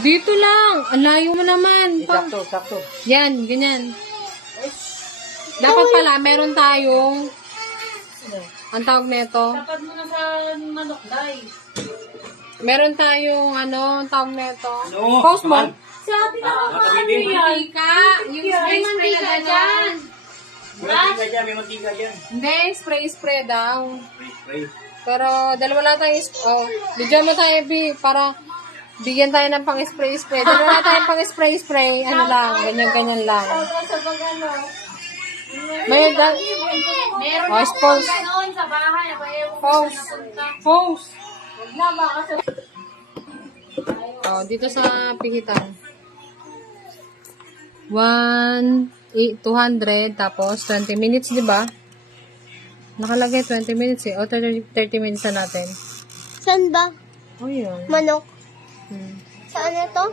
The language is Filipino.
Dito lang. Ang layo mo naman. Sakto, sakto. Yan, ganyan. Dapat pala, meron tayong, ang tawag nito, Tapad mo na sa manok, Day. meron tayong, ang tawag nito, Ano? post mo. Sabi na Nakabibig. Mantika, yung spray na ganyan. May mantika dyan, may mantika dyan. Hindi, spray daw. Spray. Pero, dalawa lang tayo, bigyan mo tayo, para bigyan tayo ng pang-spray. Dalawa lang tayo pang-spray. Ano lang, ganyan lang. sa pag-ano. May Meron Oh, suppose. noon sa bahay. Ayaw ko Pause. na napunta. Pause. Huwag na, baka sa... Dito sa pihitan. 200, tapos 20 minutes, di ba? Nakalagay 20 minutes eh. O, 30 minutes na natin. Saan ba? O, yun. Manok. Hmm. Saan ito?